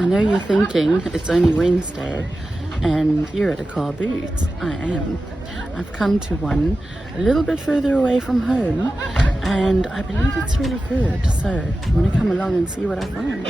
I know you're thinking it's only Wednesday and you're at a Carboot. I am. I've come to one a little bit further away from home and I believe it's really good. So I'm going to come along and see what I find.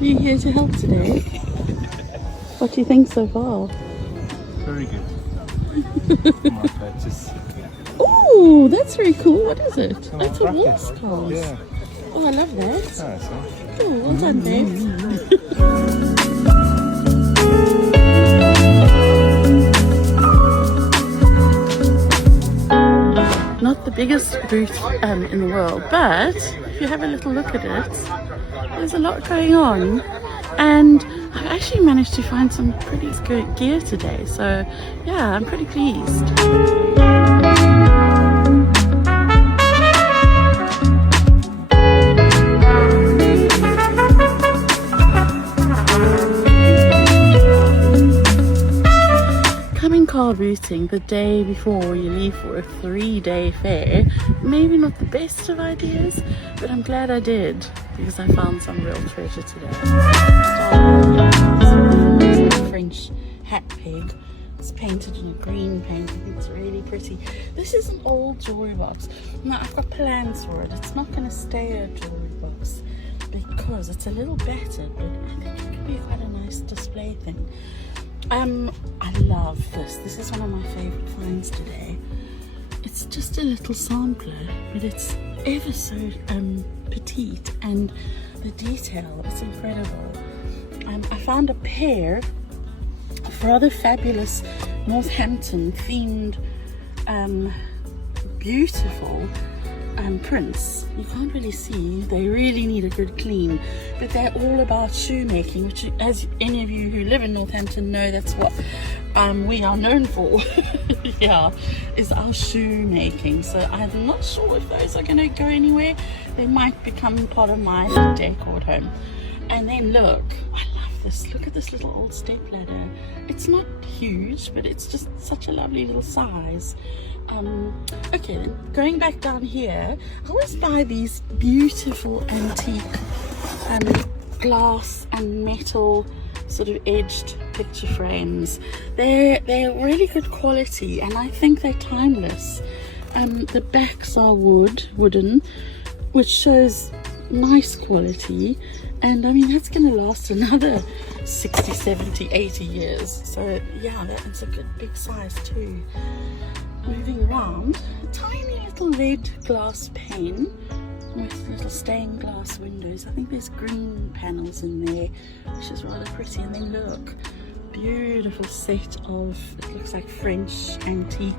You here to help today? What do you think so far? Very good. My purchase. Oh, that's very cool. What is it? Some That's a bracket. wall scarf. Yeah. Oh, I love that. Oh, so. Oh, well done, babe. Not the biggest boot in the world, but if you have a little look at it, there's a lot going on, and I've actually managed to find some pretty good gear today, so yeah, I'm pretty pleased. Carbooting the day before you leave for a 3-day fair, maybe not the best of ideas, but I'm glad I did because I found some real treasure today. French hat peg. It's painted in a green paint. I think it's really pretty. This is an old jewelry box. Now I've got plans for it. It's not going to stay a jewelry box because it's a little battered, but I think it could be quite a nice display thing. I love this. This is one of my favorite finds today. It's just a little sampler, but it's ever so petite, and the detail is incredible. I found a pair of rather fabulous Northampton themed beautiful prints. You can't really see, they really need a good clean, but they're all about shoemaking, which, as any of you who live in Northampton know, that's what we are known for. Yeah, is our shoemaking. So I'm not sure if those are going to go anywhere. They might become part of my decor at home. And then look, I love this. Look at this little old step ladder. It's not huge, but it's just such a lovely little size. Okay, then going back down here, I always buy these beautiful antique glass and metal sort of edged picture frames. They're really good quality, and I think they're timeless. The backs are wooden, which shows nice quality, and I mean that's going to last another 60, 70, 80 years. So yeah, that's a good big size too. Moving around, a tiny little red glass pane with little stained glass windows. I think there's green panels in there, which is rather pretty. And then look, beautiful set of, it looks like French antique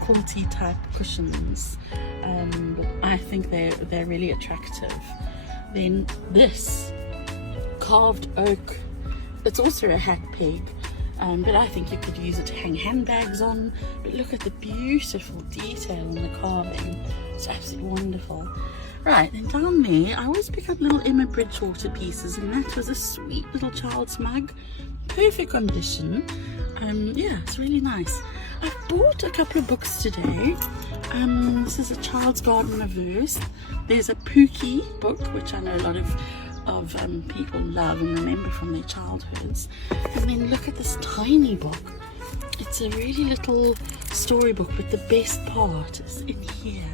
quilty type cushions. But I think they're really attractive. Then this carved oak, it's also a hat peg. But I think you could use it to hang handbags on. But look at the beautiful detail in the carving. It's absolutely wonderful. Right, then down there, I always pick up little Emma Bridgewater pieces, and that was a sweet little child's mug. Perfect condition. Yeah, it's really nice. I've bought a couple of books today. This is a Child's Garden of Verse. There's a Pookie book, which I know a lot of people love and remember from their childhoods. And then look at this tiny book. It's a really little storybook, but the best part is in here.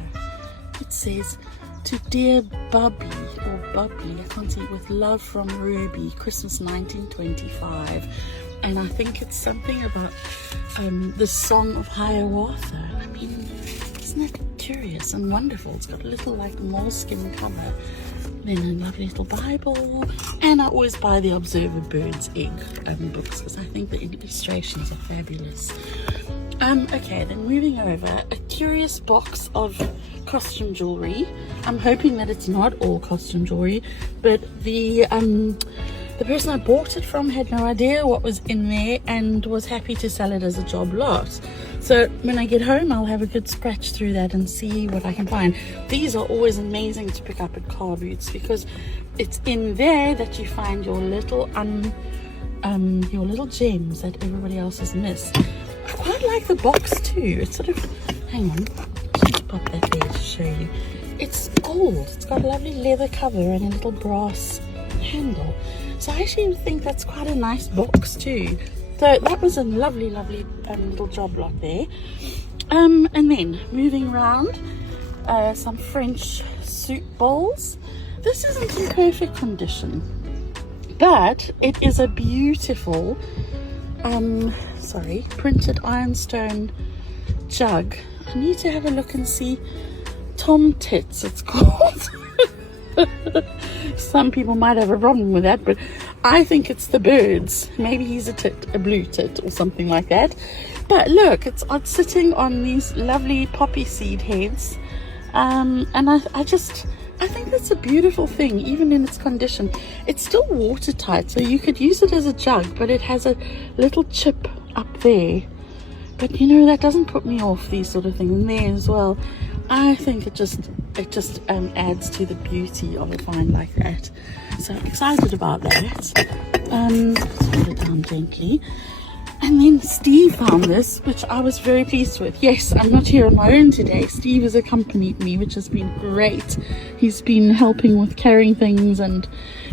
It says, "To dear Bubby," or Bubbly, I can't see it, "with love from Ruby, Christmas 1925. And I think it's something about the Song of Hiawatha. I mean, isn't that curious and wonderful? It's got a little like moleskin cover. Then a lovely little Bible, and I always buy the Observer Bird's Egg books because I think the illustrations are fabulous. Okay, then moving over, a curious box of costume jewelry. I'm hoping that it's not all costume jewelry, but the person I bought it from had no idea what was in there and was happy to sell it as a job lot. So when I get home, I'll have a good scratch through that and see what I can find. These are always amazing to pick up at Carboots because it's in there that you find your little gems that everybody else has missed. I quite like the box too. It's sort of, hang on, just pop that there to show you. It's gold. It's got a lovely leather cover and a little brass handle. So I actually think that's quite a nice box too. So that was a lovely little job lot there. And then moving around, some French soup bowls. This isn't in perfect condition, but it is a beautiful printed ironstone jug. I need to have a look and see. Tom Tits it's called. Some people might have a problem with that, but I think it's the birds. Maybe he's a tit, a blue tit or something like that. But look, it's sitting on these lovely poppy seed heads, and I think that's a beautiful thing, even in its condition. It's still watertight, so you could use it as a jug, but it has a little chip up there. But you know, that doesn't put me off, these sort of things. And there as well, I think it just adds to the beauty of a find like that. So I'm excited about that. Let's put it down gently. And then Steve found this, which I was very pleased with. Yes, I'm not here on my own today. Steve has accompanied me, which has been great. He's been helping with carrying things and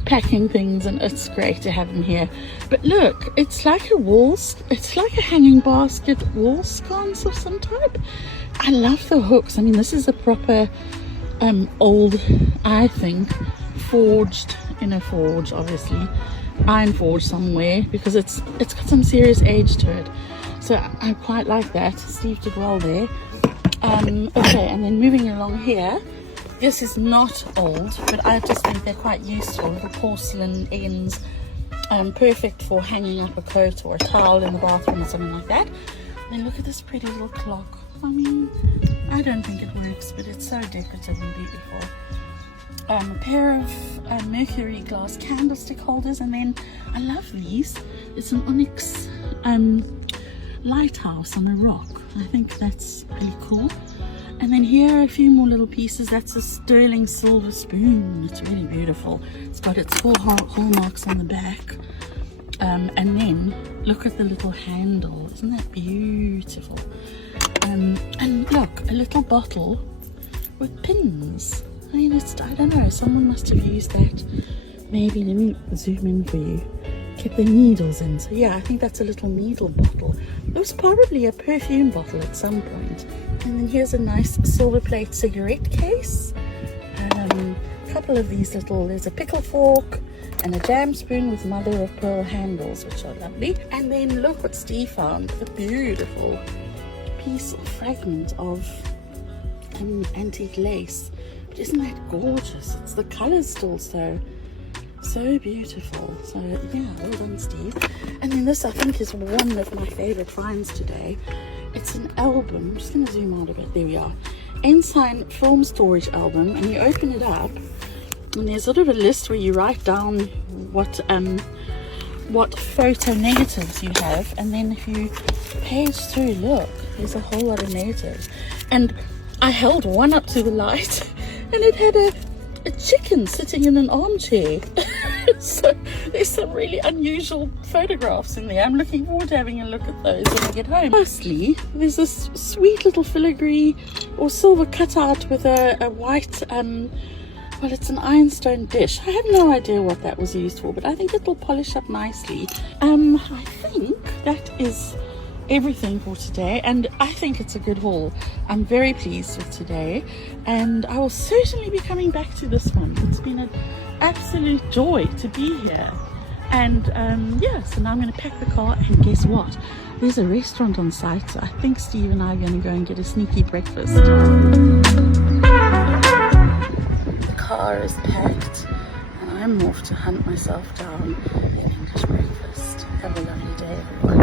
packing things, and it's great to have him here. But look, it's like a hanging basket wall sconce of some type. I love the hooks. I mean, this is a proper old, I think, forged in a forge, obviously. Iron forge somewhere, because it's got some serious age to it. So I quite like that. Steve did well there. Okay, and then moving along here, this is not old, but I just think they're quite useful. Little porcelain ends, perfect for hanging up a coat or a towel in the bathroom or something like that. And then look at this pretty little clock. I mean, I don't think it works, but it's so decorative and beautiful. A pair of mercury glass candlestick holders, and then I love these. It's an onyx lighthouse on a rock. I think that's really cool. And then here are a few more little pieces. That's a sterling silver spoon. It's really beautiful. It's got its 4 hallmarks on the back. And then look at the little handle. Isn't that beautiful? And look, a little bottle with pins. I mean, I don't know, someone must have used that. Maybe, let me zoom in for you. Kept the needles in. So yeah, I think that's a little needle bottle. It was probably a perfume bottle at some point. And then here's a nice silver plate cigarette case. A couple of these there's a pickle fork and a jam spoon with mother of pearl handles, which are lovely. And then look what Steve found, a beautiful fragment of antique lace. But isn't that gorgeous? It's the colours still so beautiful. So yeah, well done, Steve. And then this, I think, is one of my favourite finds today. It's an album. I'm just going to zoom out a bit. There we are. Ensign film storage album, and you open it up, and there's sort of a list where you write down what photo negatives you have, and then if you page through, look, there's a whole lot of negatives. And I held one up to the light, and it had a chicken sitting in an armchair. So there's some really unusual photographs in there. I'm looking forward to having a look at those when I get home. Lastly, there's this sweet little filigree or silver cutout with a white, well, it's an ironstone dish. I have no idea what that was used for, but I think it'll polish up nicely. I think that is everything for today, and I think it's a good haul. I'm very pleased with today, and I will certainly be coming back to this one. It's been an absolute joy to be here. And yeah, so now I'm going to pack the car, and guess what? There's a restaurant on site, so I think Steve and I are going to go and get a sneaky breakfast. The car is packed, and I'm off to hunt myself down an English breakfast. Have a lovely day, everyone.